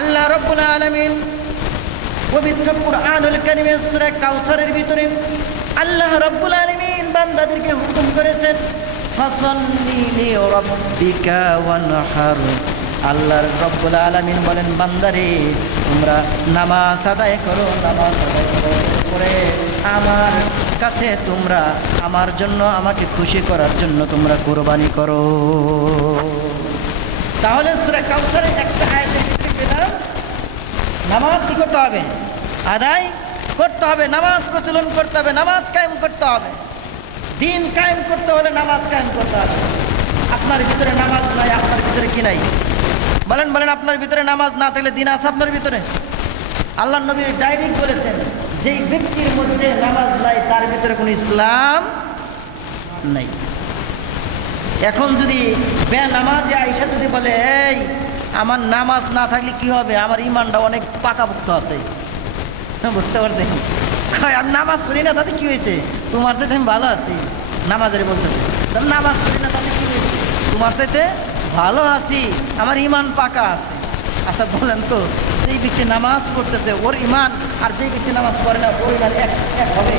আল্লাহ রব্বুল আলামিন পবিত্র কুরআনুল কারীমের সূরা কাউসারের ভিতরে আল্লাহ রব্বুল আলামিন বান্দাদেরকে হুকুম করেছেন, ফাসাল্লি লিরাব্বিকা ওয়ানহার। আল্লাহ রব্বুল আলামিন বলেন, বান্দারে, তোমরা নামাজ আদায় করো, নামাজ আদায় করো করে আমার কাছে তোমরা, আমার জন্য আমাকে খুশি করার জন্য তোমরা কোরবানি করো। তাহলে সূরা কাউসারে একটা পেলাম নামাজ কি করতে হবে? আদায় করতে হবে, নামাজ প্রচলন করতে হবে, নামাজ কায়েম করতে হবে। দিন কায়েম করতে হলে নামাজ কায়েম করতে হবে। আপনার ভিতরে নামাজ নাই, আপনার ভিতরে কি নাই? বলেন বলেন, আপনার ভিতরে নামাজ না থাকলে দিন আছে আপনার ভিতরে? আল্লাহ নবী ডাইরেক্ট বলেছেন, যেই ব্যক্তির মধ্যে নামাজ নাই, তার ভিতরে কোনো ইসলাম নেই। এখন যদি বে নামাজ আইসা যদি বলে, এই আমার নামাজ না থাকলে কি হবে? আমার ইমানটা অনেক পাকাপোক্ত আছে। হ্যাঁ, বুঝতে পারছেন? কয়, আমি নামাজ পড়ি না তাতে কি হয়েছে? তোমার সাথে আমি ভালো আছি। নামাজের তাহলে নামাজ পড়ি না তাতে কি হয়েছে? তোমার সাথে ভালো আছি। আমার ইমান পাকা আছে। আচ্ছা বলেন তো যেই ব্যক্তি নামাজ পড়তেছে ওর ইমান আর যেই ব্যক্তি নামাজ পড়ে না ওর ইমান এক এক হবে?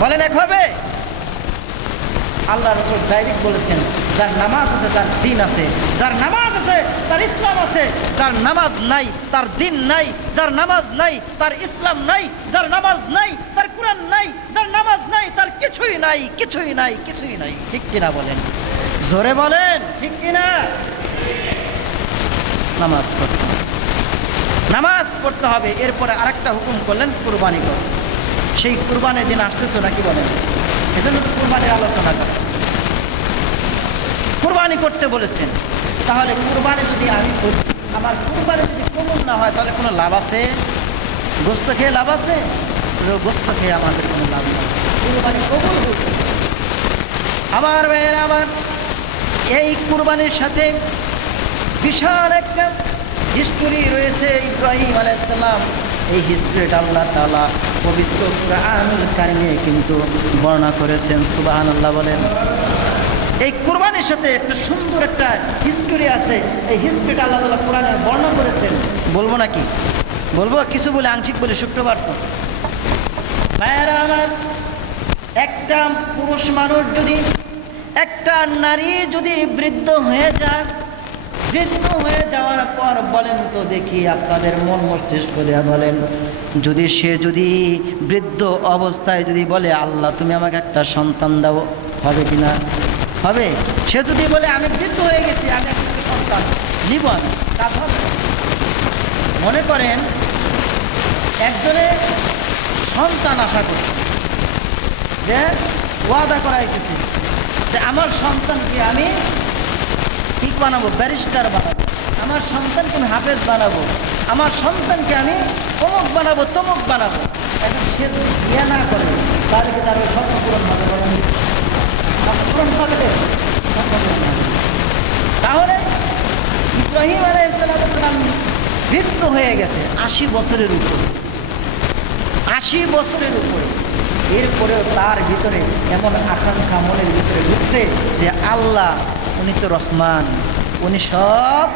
বলেন এক হবে? আল্লাহ রসুল ডাইরেক্ট বলেছেন, যার নামাজ আছে, তার দিন আছে। যার নামাজ আছে, তার ইসলাম আছে। যার নামাজ নাই, তার দিন নাই। যার নামাজ নাই, তার ইসলাম নাই। যার নামাজ নাই, তার কোরআন নাই। যার নামাজ নাই, তার কিছুই নাই কিছুই নাই কিছুই নাই। ঠিক কিনা বলেন? জোরে বলেন, ঠিক কিনা? নামাজ পড়তে নামাজ পড়তে হবে। এরপরে আরেকটা হুকুম করলেন, কুরবানি কর সেই কুরবানের দিন আসতেছো নাকি বলেন? এজন্য তো কুরবানির আলোচনা করে। কুরবানি করতে বলেছেন, তাহলে কুরবানি যদি আমি করি, আমার কুরবানি যদি কমন না হয়, তাহলে কোনো লাভ আছে? গোস্ত খেয়ে লাভ আছে? গোস্ত খেয়ে আমাদের কোনো লাভ নেই। কুরবানি কবুল হয়েছে আমার ভাইয়েরা আমার এই কুরবানির সাথে বিশাল একটা হিস্টোরি রয়েছে, ইব্রাহিম আলাইসাল্লাম এই হিস্ট্রিটা আল্লাহ তালা পবিত্র কুরআনুল কারিমে কিন্তু বর্ণনা করেছেন সুবাহান আল্লাহ বলেন। এই কোরবানির সাথে একটা সুন্দর একটা হিস্টোরি আছে। এই হিস্ট্রিটা আল্লাহ তালা কোরআনে বর্ণনা করেছেন। বলব নাকি? বলব, কিছু বলে আংশিক বলে শুক্রবার তো। ভাইয়েরা আমার, একটা পুরুষ মানুষ যদি, একটা নারী যদি বৃদ্ধ হয়ে যায় বৃদ্ধ হয়ে যাওয়ার পর বলেন তো দেখি আপনাদের মন মস্তিষ্ক দেয়া বলেন। যদি সে যদি বৃদ্ধ অবস্থায় যদি বলে, আল্লাহ, তুমি আমাকে একটা সন্তান দাও, হবে কি না? হবে। সে যদি বলে, আমি বৃদ্ধ হয়ে গেছি, আমি একটা সন্তান, জীবন হবে মনে করেন, একজনে সন্তান আশা করছে, যে ওয়াদা করা হয়েছে। যে আমার সন্তানকে আমি বানাবো, ব্যারিস্টার বানাবো, আমার সন্তানকে আমি হাফেজ বানাবো, আমার সন্তানকে আমি অমুক বানাবো, তমুক বানাবো এখন সে যদি বিয়ে না করে তাহলে কি তার ওই স্বপ্ন পূরণ হবে, বলেন? হবে। তাহলে ইব্রাহিম আলাইসালাম বৃদ্ধ হয়ে গেছে আশি বছরের উপরে আশি বছরের উপরে এরপরেও তার ভিতরে এমন আকাঙ্ক্ষা মনের ভিতরে ঢুকছে যে আল্লাহ, উনি তো রহমান। উনি সব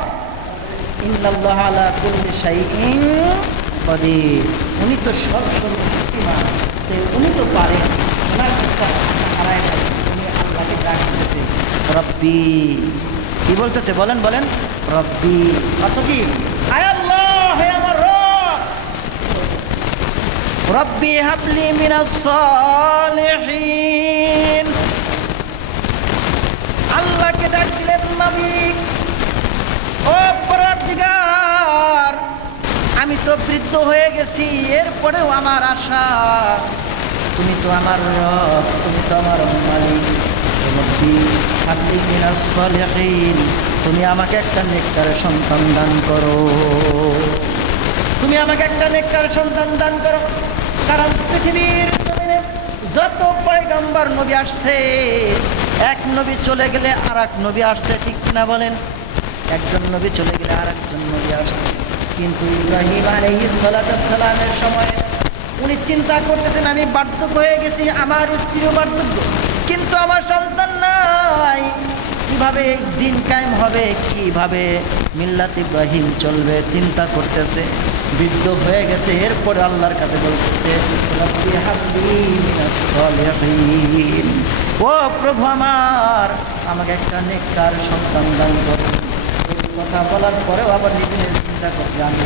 উনি তো সব সর্বশক্তিমান উনি তো পারেন উনি আল্লাহকে ডাক দিতেছে রব্বি। কি বলতেছে? বলেন বলেন। রব্বি। অর্থ কি আয় আল্লাহ হে আমার রব রব্বি হাবলি মিনাস সালিহিন। আল্লাহকে ডাক দিলেন মালিক, ও পরাধিকার আমি তো বৃদ্ধ হয়ে গেছি, এরপরেও আমার আশা। তুমি তো আমার রব, তুমি তো আমার মালিক তুমি আমাকে একটা নেকটারে সন্তান দান করো। তুমি আমাকে একটা নেকটার সন্তান দান করো। কারণ পৃথিবীর যত পয়গম্বর নবী আসছে, এক নবী চলে গেলে আর এক নবী আসছে, ঠিক কিনা বলেন? একজন নবী চলে গেলে আর একজন নবী আসছে। কিন্তু ইব্রাহিম আলাইহিস সালামের সময় উনি চিন্তা করতেছেন, আমি বার্ধক্য হয়ে গেছি, আমার স্ত্রীও বার্ধক্য, কিন্তু আমার সন্তান নাই। কীভাবে দিন কায়েম হবে, কীভাবে মিল্লাত ইব্রাহিম চলবে, চিন্তা করতেছে। বৃদ্ধ হয়ে গেছে। এরপরে আল্লাহর কাছে বলতেছে, "রব্বি হাবলি ও প্রভু আমার, আমাকে একটা নেককার সন্তান দান করুন কথা বলার পরেও আবার নিজে নিজে চিন্তা করছে, আমি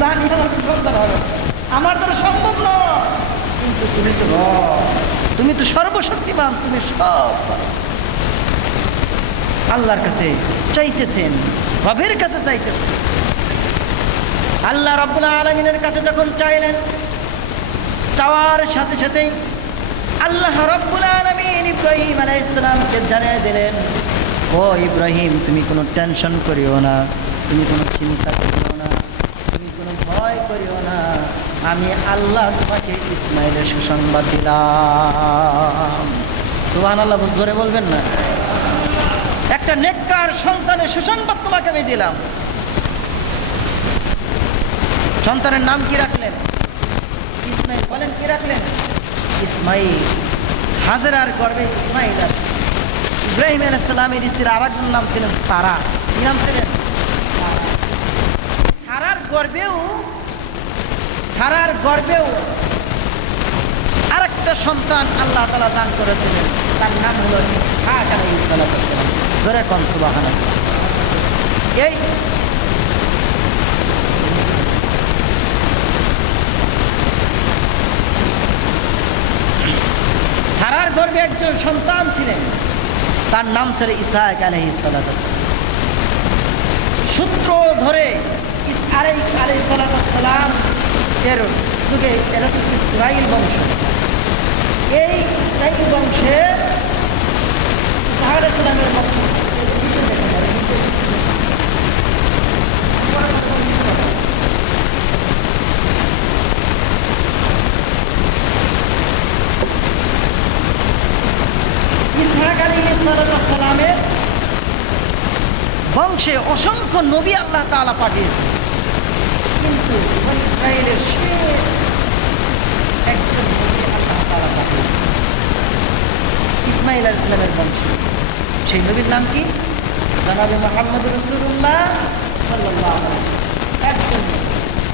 জানি আমার তো দ্বারা সম্ভব নয়। কিন্তু তুমি তো তুমি তো সর্বশক্তিমান, তুমি সব আল্লাহর কাছে চাইতেছেন, রবের কাছে চাইতেছেন। আল্লাহ রব্বুল আলমিনের কাছে যখন চাইলেন, চাওয়ার সাথে সাথেই আল্লাহ রব্বুল আলমিন ইব্রাহিম আলাই ইসলামকে জানিয়ে দিলেন, ও ইব্রাহিম, তুমি কোনো টেনশন করিও না, তুমি কোনো চিন্তা করিও না, তুমি কোনো ভয় করিও না, আমি আল্লাহ তোমাকে ইসমাইলের সুসংবাদ দিলাম। সুবহান আল্লাহ জোরে বলবেন না? একটা নেককার সন্তানের সুসংবাদ তোমাকে আমি দিলাম। সন্তানের নাম কি রাখলেন? ইসমাইল। বলেন, কি রাখলেন? ইসমাইল। হাজারার গর্বে ইসমাইল। ইব্রাহিম আলাইসালামের স্ত্রীর আর একজন নাম ছিলেন সারা। কি নাম ছিলেন? সারার গর্বেও সারার গর্বেও আরেকটা সন্তান আল্লাহ তালা দান করেছিলেন। তার নাম হলো ধরে কন, সুবহানাল্লাহ। এই সারার গর্বে একজন সন্তান ছিলেন। তার নাম ছিল ইসাহাক আলহি সূত্র ধরে সালাম এর যুগে এরা ইসরাইল বংশ। এই ইসরাইল বংশ বংশে অসংখ্য নবী আল্লাহ তালা পাঠিয়েছেন। কিন্তু ইসমাইল আলাইহিস সালামের বংশে। সেই নবীর নাম কি? জনাবে মোহাম্মদ রসুল্লাহ একজন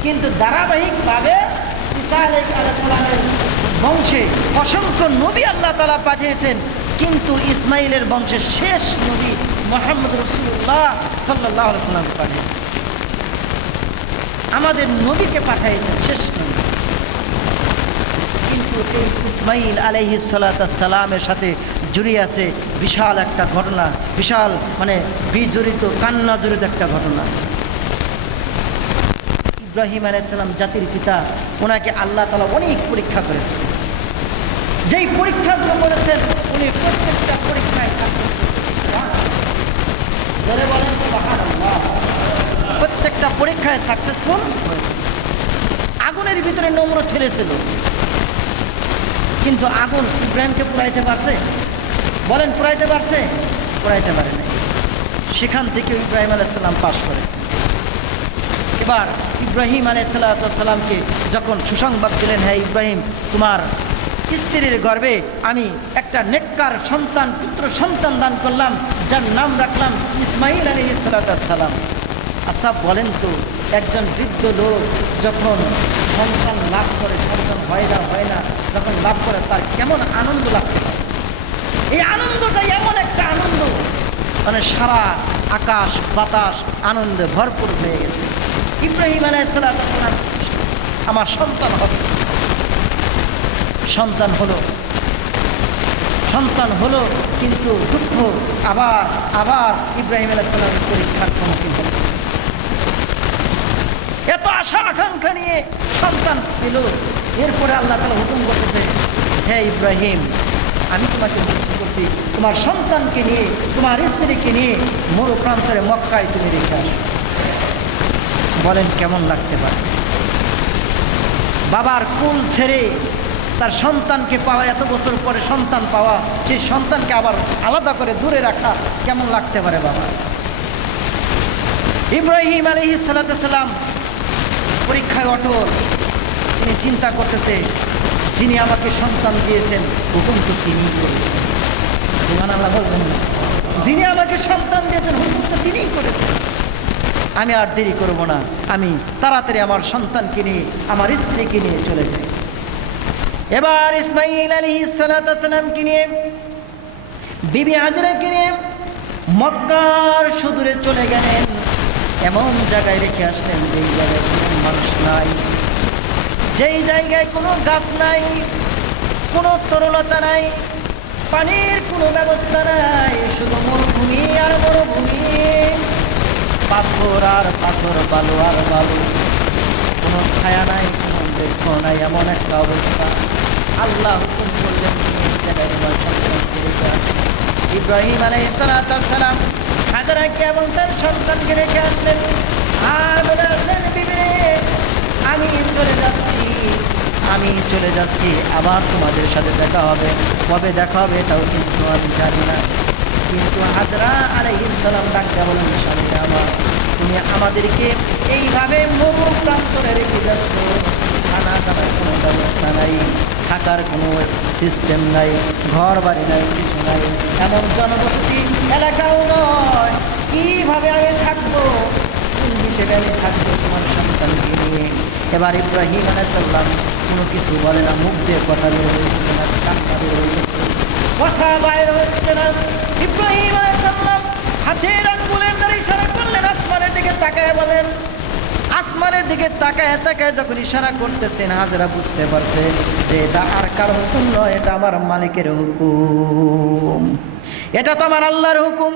কিন্তু ধারাবাহিকভাবে বংশে অসংখ্য নবী আল্লাহ তালা পাঠিয়েছেন। কিন্তু ইসমাইলের বংশের শেষ নবী মোহাম্মদ রসুল্লাহ সাল্লাহ সাল্লাম আমাদের নবীকে পাঠাইছেন শেষ নবী। কিন্তু এই ইসমাইল আলহি সালামের সাথে জড়িয়ে আছে বিশাল একটা ঘটনা, বিশাল মানে বিজড়িত কান্না জড়িত একটা ঘটনা। ইব্রাহিম আলাইসালাম জাতির পিতা, ওনাকে আল্লাহ তালা অনেক পরীক্ষা করেছেন। যেই পরীক্ষাগুলো করেছেন উনি প্রত্যেকটা পরীক্ষায়। প্রত্যেকটা পরীক্ষায় সাকসেসফুল আগুনের ভিতরে নম্র ছেড়েছিল কিন্তু আগুন ইব্রাহিমকে পুরাইতে পারছে? বলেন পুরাইতে পারছে? পুরাইতে পারে নাই সেখান থেকে ইব্রাহিম আলাইসাল্লাম পাশ করে। এবার ইব্রাহিম আলাইসাল্লামকে যখন সুসংবাদ দিলেন হ্যাঁ ইব্রাহিম, তোমার স্ত্রীর গর্বে আমি একটা নেককার সন্তান, পুত্র সন্তান দান করলাম, যার নাম রাখলাম ইসমাইল আলী সালাম। আচ্ছা বলেন তো, একজন বৃদ্ধ লোক যখন সন্তান লাভ করে, সন্তান হয় না হয় না, যখন লাভ করে, তার কেমন আনন্দ লাগতে পারে এই আনন্দটা এমন একটা আনন্দ মানে সারা আকাশ, বাতাস, আনন্দে ভরপুর হয়ে গেছে। ইব্রাহিম আলাইসালাম আমার সন্তান হবে। সন্তান হলো। সন্তান হলো কিন্তু দুঃখ আবার আবার ইব্রাহিম আলাইসালামের পরীক্ষার সম্মুখীন হলো। এত আশা, আকাঙ্ক্ষা নিয়ে সন্তান পেল। এরপরে আল্লাহ তালা হুকুম করতেছে, হে ইব্রাহিম, আমি তোমাকে মুক্তি করছি। তোমার সন্তানকে নিয়ে, তোমার স্ত্রীকে নিয়ে মরু প্রান্তরে মক্কায় তুমি রেখে আসো। বলেন, কেমন লাগতে পারে? বাবার কুল ছেড়ে তার সন্তানকে পাওয়া, এত বছর পরে সন্তান পাওয়া, সেই সন্তানকে আবার আলাদা করে দূরে রাখা কেমন লাগতে পারে বাবা? ইব্রাহিম আলহি সালাম পরীক্ষায় অটল। তিনি চিন্তা করতেছে, যিনি আমাকে সন্তান দিয়েছেন, হুকুম তো তিনি করেছেন। বলবেন যিনি আমাকে সন্তান দিয়েছেন, হুকুম তো তিনিই করেছেন। আমি আর দেরি করব না। আমি তাড়াতাড়ি আমার সন্তানকে নিয়ে, আমার স্ত্রীকে নিয়ে চলে যাই। এবার ইসমাইল আলী সালাতামকে নিয়ে, বিবি হাজরাকে নিয়ে মক্কার সুদূরে চলে গেলেন। এমন জায়গায় রেখে আসলেন যেই জায়গায় কোনো মানুষ নাই। যেই জায়গায় কোনো গাছ নাই, কোনো তরলতা নাই, পানির কোনো ব্যবস্থা নাই, শুধু মরুভূমি আর মরুভূমি। পাথর আর পাথর, বালু আর বালু, কোনো ছায়া নাই, কোনো বৃক্ষ নাই, এমন একটা অবস্থা। আল্লাহ হুকুম করলেন। ইব্রাহিম আলাই সালাম হাজারাকে এবং তার সন্তানকে রেখে আসলেন। আর আমি চলে যাচ্ছি, আমি চলে যাচ্ছি, আবার তোমাদের সাথে দেখা হবে। কবে দেখা হবে তাও কিন্তু আমি জানি না। কিন্তু হাজরা আলাইহিস সালাম ডাক্তার বলেন স্বামী আমার, তুমি আমাদেরকে এইভাবে মরু প্রান্তরে রেখে যাচ্ছ। খানা দাবার কোনো ব্যবস্থা নাই থাকার কোনো সিস্টেম নাই ঘর বাড়ি নাই, কিছু নাই। এমন জনবসতি এলাকাও নয়। কীভাবে আমি থাকব? হিসেবে আমি থাকব তোমার সন্তানকে নিয়ে? এবার ইব্রাহিম আলাইসাল্লাম কোনো কিছু বলে না, মুখ দিয়ে কথা বের হয়েছে না, কান্না বের হয়েছে কথা বাইরে হচ্ছে না। ইব্রাহিম আলাইসাল্লাম হাতের আঙ্গুলের দ্বারা করলেন, আসমানের দিকে তাকায় বলেন আসমানের দিকে তাকায় তাকায় যখন ইশারা করতেছেন, হাজরা বুঝতে পারছে যে এটা আর কারও হুকুম নয়, এটা আমার মালিকের হুকুম। এটা তো আমার আল্লাহর হুকুম।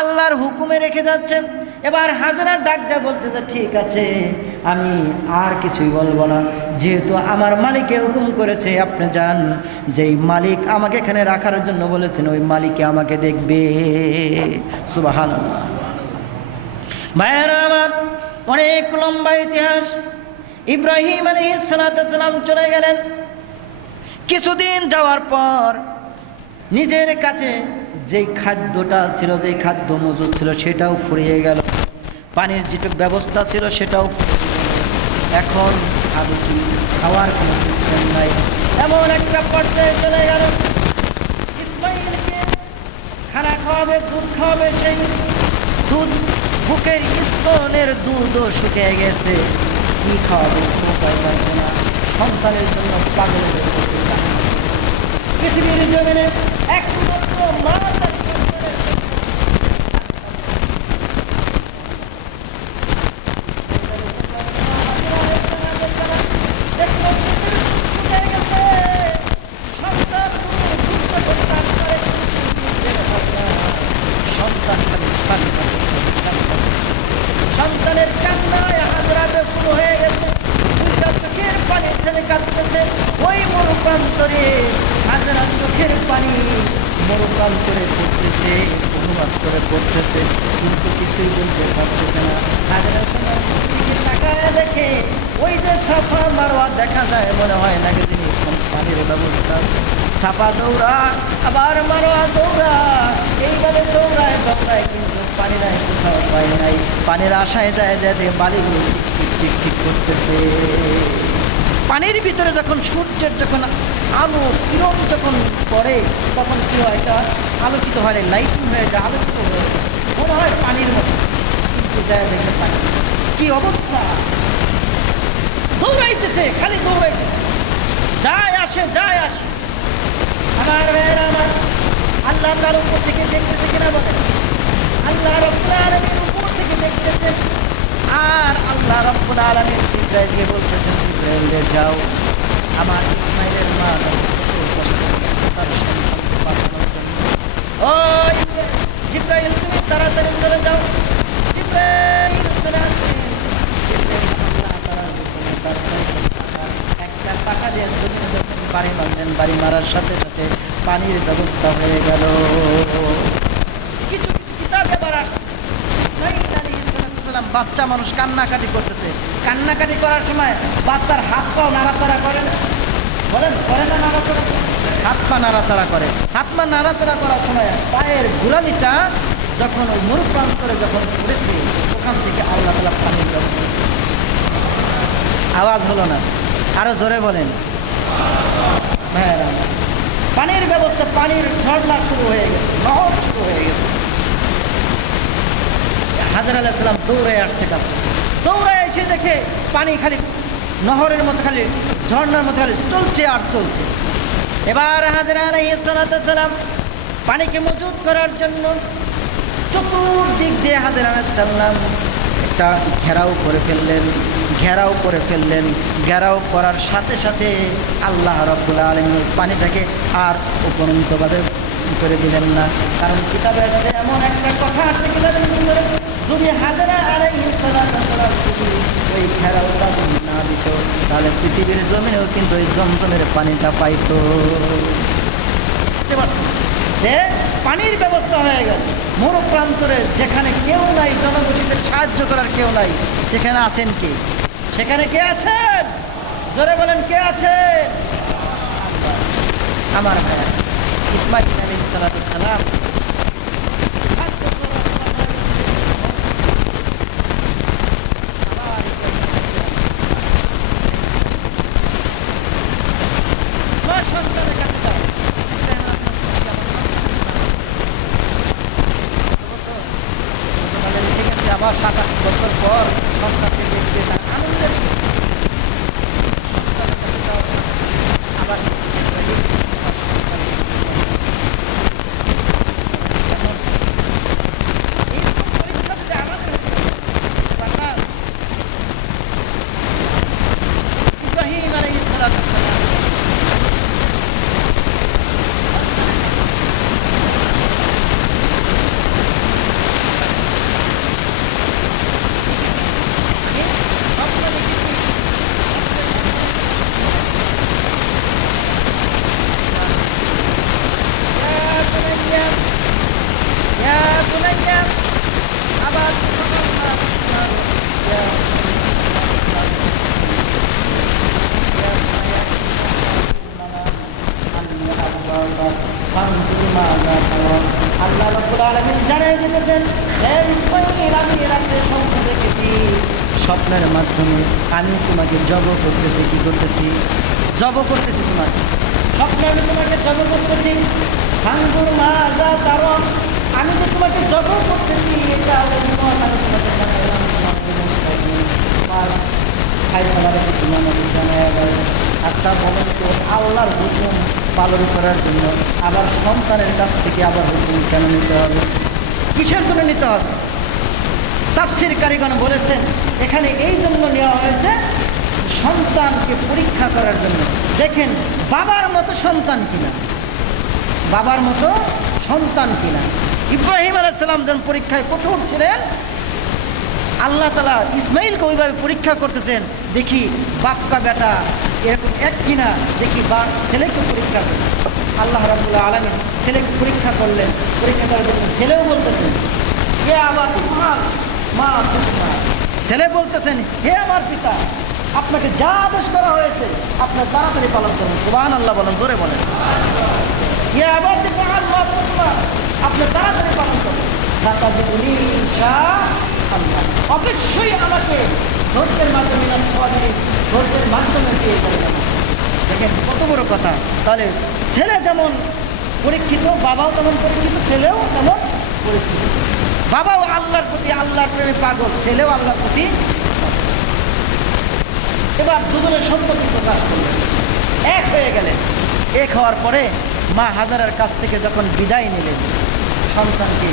আল্লাহর হুকুমে রেখে যাচ্ছেন। এবার হাজরা ডাক দেয় বলতেছে, ঠিক আছে, আমি আর কিছুই বলব না। যেহেতু আমার মালিকে হুকুম করেছে, আপনি যান। যেই মালিক আমাকে এখানে রাখার জন্য বলেছেন, ওই মালিকে আমাকে দেখবে। সুবাহান ভাইয়েরা আমার অনেক লম্বা ইতিহাস। ইব্রাহিম আলী সালাম চলে গেলেন। কিছুদিন যাওয়ার পর নিজের কাছে যেই খাদ্যটা ছিল, যেই খাদ্য মজুদ ছিল, সেটাও ফুরিয়ে গেল। পানির যেটুকু ব্যবস্থা ছিল, সেটাও এখন আরও কি খাওয়ার কোনো সিস্টেম নাই। এমন একটা পর্যায়ে চলে গেল। খানা খাওয়াবে, দুধ খাওয়াবে, সেই দুধ বুকের স্তনের দুধও শুকিয়ে গেছে কি খাওয়াবে উপায় পাচ্ছে না সংসারের জন্য পাগল। পৃথিবীর জমিনে একমাত্র মা তার সন্তানের সন্তানের কান্নায় হাজরাতে শুরু হয়ে গেছে দুইটা চোখের পানি ছেলে কাঁদতেছে ওই মরুপ্রান্তরে হাজরা চোখের পানি মরুপ্রান্তরে পড়তেছে অনুবাদ করে পড়তেছে, কিন্তু কিছুই বলতে পারতেছে না। দেখে ওই যে সাফা মারোয়া দেখা যায় মনে হয় নাকি তিনি পানির ব্যবস্থা। আছে। সাপা দৌড়া, আবার মারোয়া দৌড়া। এইভাবে দৌড়ায় দৌড়ায় কিন্তু পানি নাই, কোথাও পায় নাই। পানির আশায় যায় দেখে বালিগুলো টিক টিক টিক করতেছে। পানির ভিতরে যখন সূর্যের যখন আলো কিরণ যখন পড়ে, তখন কি হয়, এটা আলোকিত হয় লাইটিং হয়ে যায় আলোকিত হয়ে যায়। মনে হয় পানির মতো, কিন্তু যায় দেখে পানি কি অবস্থা? দৌড়াইতেছে, খালি দৌড়াইতেছে। যায় আসে যায় আসে। আমার ভাইয়েরা আমার আল্লাহ তার উপর থেকে দেখতেছে কিনা বলে। আল্লাহ রব্বুল উপর থেকে দেখতেছে। আর আল্লাহ রব্বুল আলমীর জিব্রাইলকে বলতেছেন রে যাও। আমার ইসমাইলের মা বাঁচানোর জিব্রাইল, তুমি তাড়াতাড়ি চলে যাও। জিব্রাইল, চলে একটা টাকা দিয়ে বাড়ি মারলেন, বাড়ি মারার সাথে সাথে পানির ব্যবস্থা হয়ে গেল। কিছু কিছু কিতাবে আবার বাচ্চা মানুষ কান্নাকাটি করতেছে। কান্নাকাটি করার সময় বাচ্চার হাত পাও নাড়াচাড়া করে না বলেন করে না নাড়াচাড়া হাত পা নাড়াচাড়া করে। হাত পা নাড়াচাড়া করার সময় পায়ের ঘুরানিটা যখন ওই মরুপ্রান্তরে যখন পড়েছে, ওখান থেকে আল্লাহ তালা পানির আওয়াজ হলো না। আরও জোরে বলেন। ভাইয়েরা পানির ব্যবস্থা, পানির ঝর্ণা শুরু হয়ে গেছে, নহর শুরু হয়ে গেছে। হাজার আলাইসাল্লাম দৌড়ে আসছে কাছে। দৌড়ে এসে দেখে পানি খালি নহরের মতো খালি ঝর্ণার মতো চলছে আর চলছে। এবার হাজার আলাইসালাম পানিকে মজুত করার জন্য চতুর্দিক দিয়ে হাজার আলাইসাল্লাম একটা ঘেরাও করে ফেললেন, ঘেরাও করে ফেললেন, ঘেরাও করার সাথে সাথে আল্লাহ রব্বুল আলমীর পানিটাকে আর উপরন্তভাবে করে দিলেন না। কারণ কিতাবে এমন একটা কথা আছে কিতাবের যদি হাজারা আড়াই ওই যদি না দিত, তাহলে পৃথিবীর জমিনেও কিন্তু ওই জমজমের পানিটা পাইতো। যে পানির ব্যবস্থা হয়ে গেল, মরু প্রান্তরে যেখানে কেউ নাই জনগোষ্ঠীদের সাহায্য করার কেউ নাই, সেখানে আছেন কে? সেখানে কে আছেন? জোরে বলেন, কে আছেন? আমার ভাই ইসমাইল আলী সালাম। করতেছি করতেছি জব করতেছি তোমাকে স্বপ্নে আমি তোমাকে জব করতেছি সাঙ্গুর মা যা কারণ আমি তো তোমাকে জব করতেছি, এটা আমি তোমাকে আচ্ছা বলেন তো, আল্লাহর হুকুম পালন করার জন্য আবার সন্তানের কাছ থেকে আবার হুকুম কেন নিতে হবে? কিসের জন্য নিতে হবে? তাফসির কারিগণ বলেছেন, এখানে এই জন্য নেওয়া হয়েছে সন্তানকে পরীক্ষা করার জন্য। দেখেন, বাবার মতো সন্তান কিনা? বাবার মতো সন্তান কিনা? ইব্রাহিম আলাইসাল্লাম যখন পরীক্ষায় কঠোর ছিলেন, আল্লাহ তালা ইসমাইলকে ওইভাবে পরীক্ষা করতেছেন, দেখি বাপকা বেটা এরকম এক কিনা? দেখি বা ছেলেকে পরীক্ষা করলেন আল্লাহ রাবুল্লাহ আলমী ছেলেকে পরীক্ষা করলেন। পরীক্ষা করার জন্য ছেলেও বলতেছেন হে আবার তোমার মা, ছেলে বলতেছেন, হে আমার পিতা আপনাকে যা আদেশ করা হয়েছে, আপনার তাড়াতাড়ি পালন করুন। সুবান আল্লাহ বলেন, জোরে বলেন। হে আবার তাড়াতাড়ি পালন করুন। আমাকে মাধ্যমে কত বড় কথা। তাহলে ছেলে যেমন পরীক্ষিত, বাবাও তেমন পরীক্ষিত, ছেলেও তেমন পরীক্ষিত। বাবাও আল্লাহর প্রতি আল্লাহর প্রেমে পাগল, ছেলেও আল্লাহর প্রতি। এবার দুজনের সম্পত্তি প্রকাশ করলেন এক হয়ে গেলেন। এক হওয়ার পরে মা হাজারের কাছ থেকে যখন বিদায় নিলেন, সন্তানকে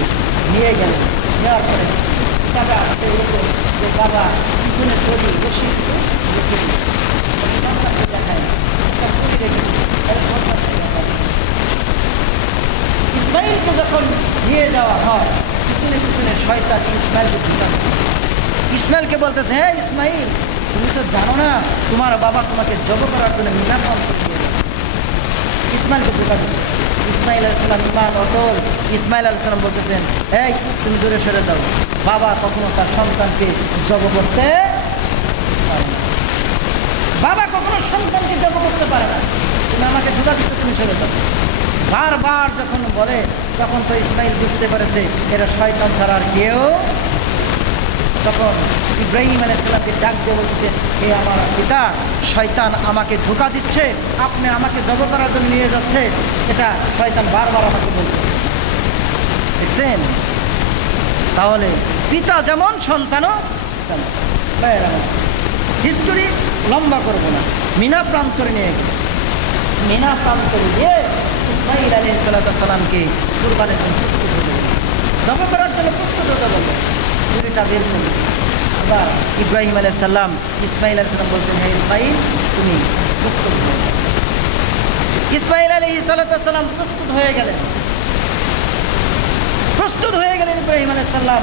নিয়ে গেলেন। নেওয়ার পরে টাকা আসতে হতো যে, বাবা পিছনে ছবি বেশি সন্তানকে ইসমাইলকে যখন নিয়ে যাওয়া হয়, পিছনে পিছনে শয়তান ইসমাইলকে। ইসমাইলকে বলতেছে হ্যাঁ ইসমাইল তুমি তো জানো না, তোমার বাবা তোমাকে জব করার জন্য মিনা পান ইসমাইলকে ঢুকা দিল। ইসমাইল আলাইসালাম ইমান অটল ইসমাইল আলাইসালাম বলতেছেন, এই, তুমি দূরে সরে যাও। বাবা কখনো তার সন্তানকে জব করতে বাবা কখনো সন্তানকে জব করতে পারে না। তুমি আমাকে ঢুকা দিতে তুমি সরে যাও। বারবার যখন বলে, তখন তো ইসমাইল বুঝতে পেরেছে, এরা শয়তান ছাড়া আর কেউ তখন ইব্রাহিম আলাইসাল্লামকে ডাক দিয়ে বলছে, হে আমার পিতা, শয়তান আমাকে ধোকা দিচ্ছে, আপনি আমাকে জব করার জন্য নিয়ে যাচ্ছে এটা শয়তান বারবার আমাকে বলছে দেখছেন তাহলে পিতা যেমন সন্তানও তেমন। হিস্টোরি লম্বা করব না মিনা প্রান্তরে নিয়ে। মিনা প্রান্তরে গিয়ে ইসমাইল আলী সালামকে কুরবানের জন্য প্রস্তুত হতে। জব করার জন্য প্রস্তুত হতে বলল ছুরিটা বের করল আবার ইব্রাহিম আলাইহিস সালাম, ইসমাইল আলাইহিস সালাম বলছেন, হে ইসমাইল, তুমি প্রস্তুত হয়ে ইসমাইল আলী সালাম প্রস্তুত হয়ে গেলেন। প্রস্তুত হয়ে গেলেন ইব্রাহিম আলাইহিস সালাম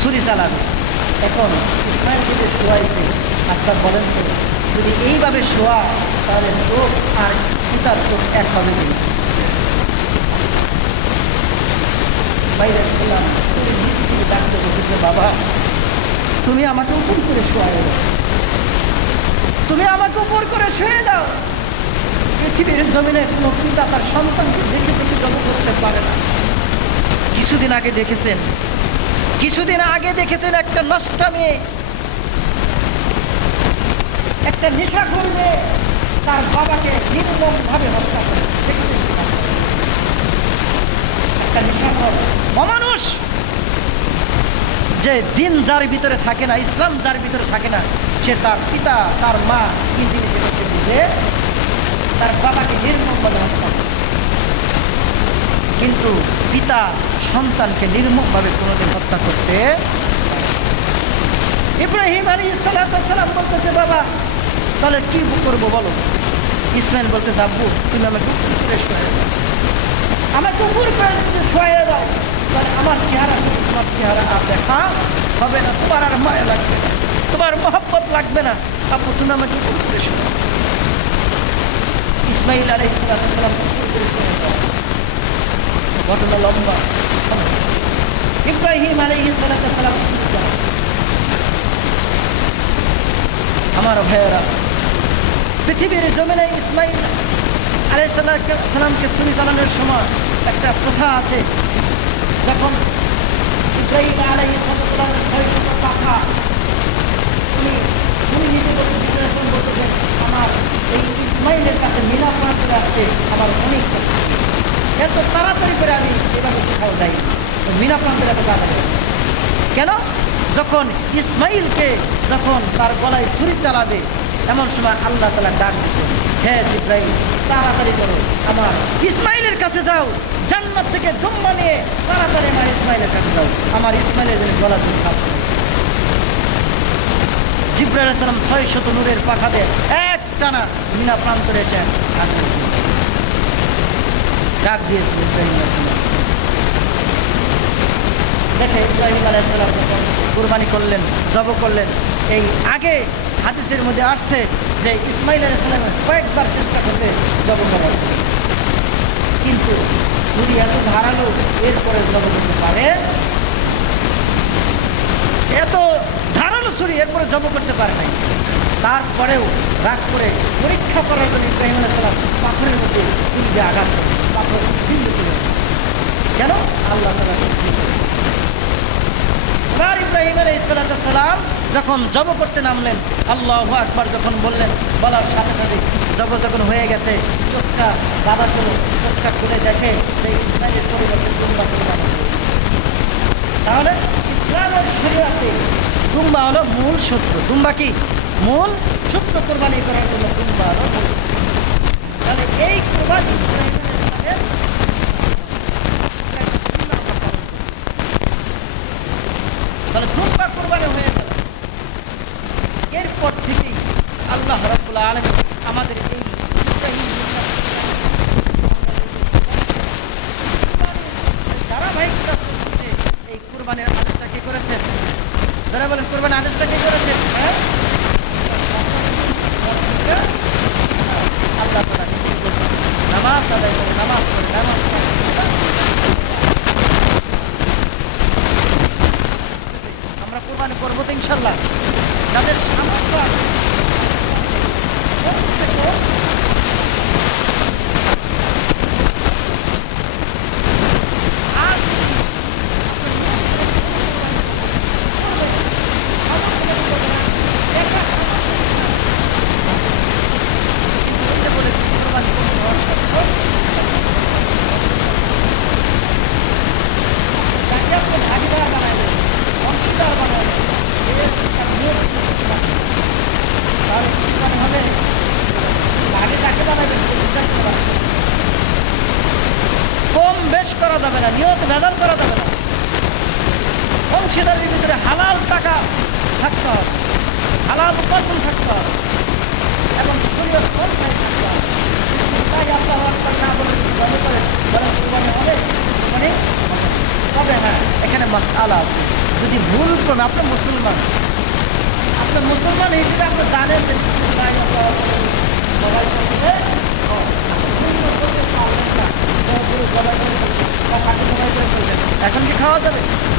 ছুরি চালাবে এখন ইসমাইল যদি শোয়াইছে আচ্ছা বলেন তো, যদি এইভাবে শোয়া, তাহলে চোখ আর পিতার চোখ এক হবে বাইরে ছিলাম বাবা তুমি আমাকে উপর করে শোয়াই দাও তুমি আমাকে উপর করে শুয়ে দাও। পৃথিবীর জমিনে কোনো পিতা তার সন্তানকে দেখে দেখে জব করতে পারে না। কিছুদিন আগে দেখেছেন, কিছুদিন আগে দেখেছেন একটা নষ্ট মেয়ে। একটা নেশা করবে তার বাবাকে নির্মম ভাবে হত্যা করে। দেখেছেন? একটা নেশাখোর অমানুষ যে দিন যার ভিতরে থাকে না, ইসলাম যার ভিতরে থাকে না, সে তার পিতা, তার মা কি জিনিস বুঝে তার বাবাকে নির্মমভাবে হত্যা কিন্তু পিতা সন্তানকে নির্মমভাবে কোনোদিন হত্যা করতে। ইব্রাহিম আলী সালাম বলতেছে, বাবা, তাহলে কি করব বলো? ইসমাইল বলতে আব্বু, তুমি আমাকে উপর শোয়া দাও। আমাকে দাও? তাহলে আমার চেহারা, তোমার চেহারা আর দেখা হবে না। তোমার আর মায়া লাগবে না। তোমার মহব্বত লাগবে না। আব্বু তুমি আমাকে করে ইসমাইল দাও ঘটনা লম্বা। ইব্রাহিম আলী সালাম আমার ভাইয়েরা, পৃথিবীর জমিনে ইসমাইল আলাই সালামকে চালানোর সময় একটা প্রথা আছে। যখন পাখা উনি উনি আমার এই ইসমাইলের কাছে মিনা প্রান্তরে আসছে আমার অনেক। এত তাড়াতাড়ি করে আমি এভাবে কোথাও যাই মিনা প্রান্তের এত কেন যখন ইসমাইলকে যখন তার গলায় ছুরি চালাবে, এমন সময় আল্লাহ তালা ডাক দিতে হ্যাঁ ইব্রাহিম তাড়াতাড়ি করো আমার ইসমাইলের কাছে যাও, জান্নাত থেকে জম্মা নিয়ে তাড়াতাড়ি আমার ইসমাইলের কাছে যাও, আমার ইসমাইলের জন্য গলা ছুরি খাব জিব্রাইল সালাম ছয় শত নূরের পাখাতে এক টানা মিনা প্রান্তরে এসে ডাক দিয়েছিল ইব্রাহিম। দেখে ইব্রাহিম আলাইসালাম কুরবানি করলেন, জব করলেন। এই আগে হাদিসের মধ্যে আসছে যে ইসমাইল আলাইসালাম কয়েকবার চেষ্টা করতে জব করার কিন্তু ছুরি এত ধারালো এরপরে জব করতে পারে এত ধারালো ছুরি এরপরে জব করতে পারে নাই। তারপরেও রাগ করে পরীক্ষা করার জন্য ইব্রাহিম আলাইসালাম পাথরের মধ্যে ছুরি দিয়ে আঘাত করে, পাথর বিন্দু কেন? আল্লাহ তালা ইব্রাহিম আলাইসালাম যখন জব করতে নামলেন, আল্লাহ আকবার যখন বললেন, বলার সাথে সাথে জব যখন হয়ে গেছে, চোখটা বাবা চলো চোখটা খুলে দেখে সেই ইসমাইলের পরিবর্তে কোরবানি তাহলে ইসলামের শরীয়তে দুম্বা হলো মূল সূত্র দুম্বা কি? মূল সূত্র কোরবানি করার জন্য দুম্বা হলো মূল তাহলে এই কোরবানি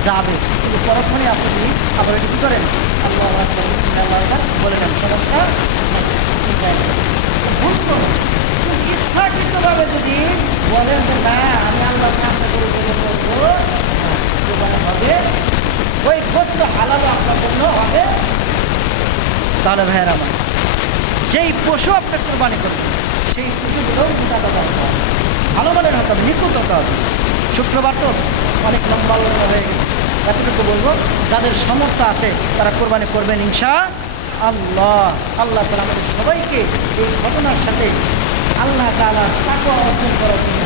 যাবে। কিন্তু পরক্ষণে আপনি আবার এটি কী করেন? আল্লাহ বলে দেন সমস্যা ইচ্ছাকৃতভাবে যদি বলেন যে, না, আমি আল্লাহ গরু জবাই করব হবে ওই গোস্ত হালালো আপনার জন্য হবে। তাহলে ভাইয়ের আমার, যেই পশু আপনি কোরবানি করবেন, সেই হবে। ভালো মানের হতে হবে নিখুঁত হতে হবে। শুক্রবার তো অনেক লম্বা লম্বা হয়ে গেছে। এতটুকু বলব, যাদের সমর্থ আছে, তারা কোরবানি করবেন ইনশা আল্লাহ। আল্লাহ তালা আমাদের সবাইকে এই ঘটনার সাথে আল্লাহ তালা তাকে অর্জন করার জন্য